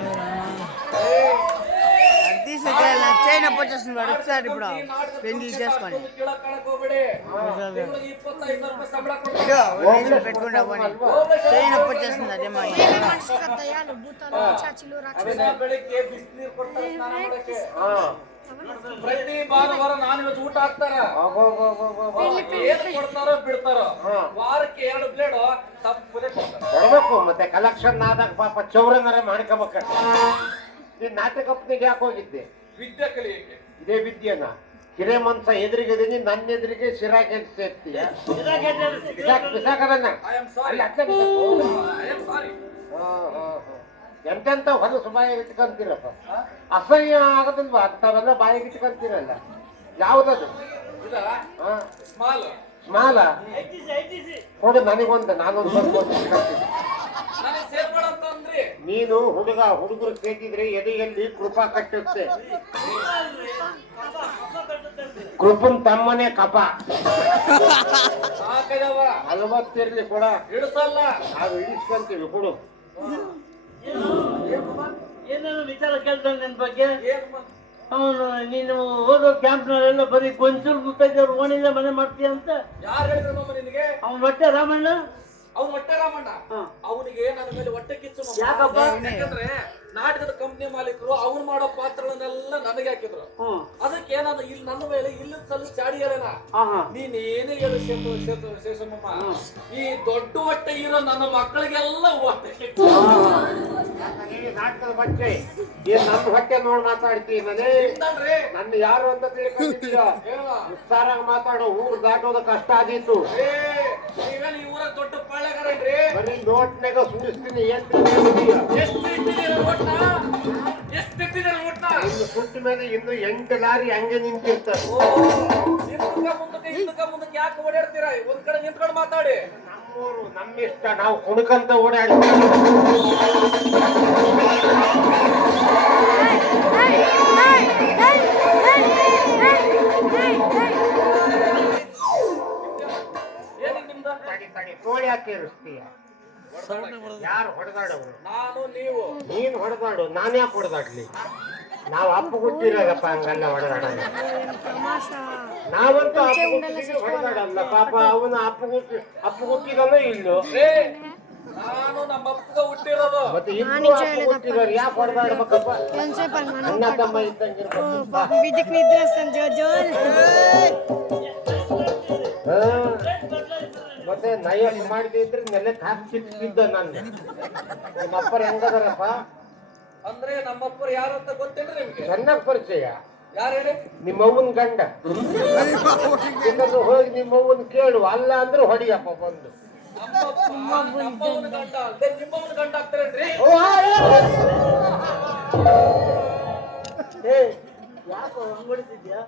ಬೆಳಿಗ್ಗೆ ಬಿಸಿನೀರು ಕೊಡ್ತಾರೆ ಸ್ನಾನ ಮಾಡಕ್ಕೆ. ಪ್ರತಿ ಭಾನುವಾರ ನಾನ್ ವೆಜ್ ಊಟ ಹಾಕ್ತಾರ. ಏನ್ ಕೊಡ್ತಾರೋ ಬಿಡ್ತಾರೋ, ವಾರಕ್ಕೆ 2 ಪ್ಲೇಟ್ ತಪ್ಪದೆ ಕೊಡ್ಬೇಕು. ಮತ್ತೆ ಕಲೆಕ್ಷನ್ ಆದಾಗ ಪಾಪ ಚೌರನರ ಮಾಡ್ಕೋಬೇಕ. ನೀನ್ ನಾಟಕಪ್ಪನಿಗೆ ಯಾಕೆ ಹೋಗಿದ್ದೆ? ವಿದ್ಯೆ ಕಲಿಯಕ್ಕೆ. ಇದೇ ವಿದ್ಯೆನ ಹಿರೇ ಮನ್ಸ ಎದುರಿಗಿದೀನಿ, ನನ್ನ ಎದುರಿಗೆ ಶಿರಾಗೆ ಸೇರ್ತೀಯ. ಬಿಸಾಕದನ್ನ ಎಂತೆಂತ ಹೊಲಸು ಬಾಯಿಗೆ ಇಟ್ಕೊಂತೀರಪ್ಪ. ಅಸಹ್ಯ ಆಗದಿಲ್ವಾ ಅಂತಾವೆಲ್ಲ ಬಾಯಿಗೆ ಇಟ್ಕೊಂತೀರಲ್ಲ? ಯಾವ್ದದು? ಸ್ಮಾಲ ಕೊಡು ನನಗೊಂದು, ನಾನೊಂದು ನೀನು ಹುಡುಗರು ಕೇಳಿದ್ರೆ ಎದೆಯಲ್ಲಿ ಕೃಪಾ ಕಟ್ಟುತ್ತೆ. ಕೃಪನ್ ತಮ್ಮನೆ ಕಪ ಅಲ್ವತ್ತಿರ್ಲಿ ಕೊಡ, ಇಳಿಸಲ್ಲ. ನಾವು ಇಳಿಸ್ಕೊಂತೀವಿ ಕೊಡು. ಏನೇನು ವಿಚಾರ ಕೇಳ್ತಾನೆ ನಿನ್ ಬಗ್ಗೆ. ಅವನು ನೀನು ಓದೋ ಕ್ಯಾಂಪ್ನಲ್ಲೆಲ್ಲ ಬರೀ ಗೊಂಚೂರು ಮುತ್ತೈದವ್ರು ಓಣಿಲ್ಲ ಮನೆ ಮಾಡ್ತೀಯ ಅಂತ ಯಾರು ಹೇಳಿದ್ರು ನಿನಗೆ? ಅವನು ಹೊಟ್ಟೆ ರಾಮಣ್ಣ ಅವ್ನು ಹೊಟ್ಟೆ ರಾಮಣ್ಣ ಅವನಿಗೆ ನನ್ನ ಮೇಲೆ ಹೊಟ್ಟೆ ಕಿಚ್ಚು ಮಾಮ. ಯಾಕಪ್ಪ? ಯಾಕಂದ್ರೆ ನಾಟಕದ ಕಂಪ್ನಿ ಮಾಲೀಕರು ಅವ್ನು ಮಾಡೋ ಪಾತ್ರಗಳನ್ನೆಲ್ಲ ನನಗೆ ಹಾಕಿದ್ರು. ಅದಕ್ಕೆ ನಾನು ಇಲ್ಲಿ ನನ್ನ ಮೇಲೆ ಇಲ್ಲಿಂದ ಸಲ ಚಾಡಿ ಹೇಳೇನ. ನೀನ್ ಏನೇ ಹೇಳು ಶೇಷಮ್ಮಮ್ಮ, ಈ ದೊಡ್ಡ ಹೊಟ್ಟೆ ಇರೋ ನನ್ನ ಮಕ್ಕಳಿಗೆಲ್ಲ ಹೊಟ್ಟೆ ಕಿಚ್ಚು. ನಾಟಕದ ಬಗ್ಗೆ ಏನ್ ನನ್ನ ಹೊಟ್ಟೆ ನೋಡ್ ಮಾತಾಡ್ತೀವಿ ಮನೆ ನನ್ನ ಯಾರು ಅಂತ ತಿಳ್ಕೊಂಡಿದ್ದೀಯ? ವಿಸ್ತಾರಾಗಿ ಮಾತಾಡೋ. ಊರ್ ದಾಟೋದ ಕಷ್ಟ ಆಗಿತ್ತು. ನೀವೇನು ಈ ಊರಾಗ ದೊಡ್ಡ ಪಾಳೆಗಾರನ್ರಿ? ಬರೀ ನೋಟ್ನಾಗ ಸುಡಿಸ್ತೀನಿ. ಎಷ್ಟು ಇಟ್ಟಿದ್ದೀರ ನೋಟ್ನ? ಎಷ್ಟು ಇಟ್ಟಿದ್ದೀರ ನೋಟ್ನ? ಇನ್ನು ಸುಟ್ಟ ಮೇಲೆ ಇನ್ನು 8 ಲಾರಿ ಹಂಗೆ ನಿಂತಿರ್ತಾರೆ. ಮುಂದಕ್ಕೆ ಯಾಕೆ ಓಡಾಡ್ತೀರಾ? ಒಂದ್ ಕಡೆ ನಿಂತ್ಕೊಂಡು ಮಾತಾಡಿ. ನಮ್ಮೂರು ನಮ್ಮಿಷ್ಟ, ನಾವು ಕುಣ್ಕಂತ ಓಡಾಡ್ತೀವಿ. ಏನಿಗ್ ನಿಮ್ದು? ತಡಿ ತೋಳಿ ಹಾಕಿ ಇರಿಸ್ತೀಯ. ಯಾರು ಹೊಡೆದಾಡವ್ರು? ನಾನು ನೀವು. ನೀನ್ ಹೊಡೆದಾಡು, ನಾನು ಯಾಕೆ ಹೊಡೆದಾಡ್ಲಿ? ನಾವು ಅಪ್ಪ ಹುಟ್ಟಿರೋದಪ್ಪ, ಹಂಗಲ್ಲ ಹೊಡೆದಾಡಲ್ಲ. ನಾವಂತೂ ಅಪ್ಪ ಹುಟ್ಟಿದ್ರೆ ಹೊಡೆದಾಡಲ್ಲ. ಪಾಪ ಅವನ ಅಪ್ಪ ಹುಟ್ಟಿದನೋ ಇಲ್ಲೋ. ನಾನು ನಮ್ಮ ಅಪ್ಪಗ ಹುಟ್ಟಿರೋದು. ಮತ್ತೆ ಇಬ್ರು ಅಪ್ಪ ಹುಟ್ಟಿರೋರು ಯಾಕೆ ಹೊಡೆದಾಡ್ಬೇಕಪ್ಪ? ಅಣ್ಣ ತಮ್ಮ ಇದ್ದಂಗಿರ್ಬೇಕು. ಮತ್ತೆ ನಯ್ಯಪ್ಪ ಮಾಡಿದ್ರೆ ನೆಲಕ್ಕೆ ಹಾಕ್ತಿದ್ದ ನಾನು. ನಿಮ್ಮ ಅಪ್ಪರು ಹೆಂಗದಾರಪ್ಪ? ಅಂದ್ರೆ ನಮ್ಮಪ್ಪರು ಯಾರು ಅಂತ ಗೊತ್ತೇನ್ರಿ ನಿಮ್ಗೆ? ಚೆನ್ನಾಗ್ ಪರಿಚಯ. ಯಾರು ಹೇಳಿ? ನಿಮ್ಮವ್ವನ್ ಗಂಡ. ಹೋಗಿ ನಿಮ್ಮವ್ವನ್ ಕೇಳು, ಅಲ್ಲ ಅಂದ್ರೆ ಹೊಡಿಯಪ್ಪ ಬಂದು. ನಮ್ಮವನ ಗಂಡ ಅಲ್ಲದೆ ನಿಮ್ಮವನ ಗಂಡ ಆಗ್ತಾರೇನ್ರಿ? ಯಾಕೋ ಹಂಗ್ ಹೊಡಿತಿದ್ಯಾ?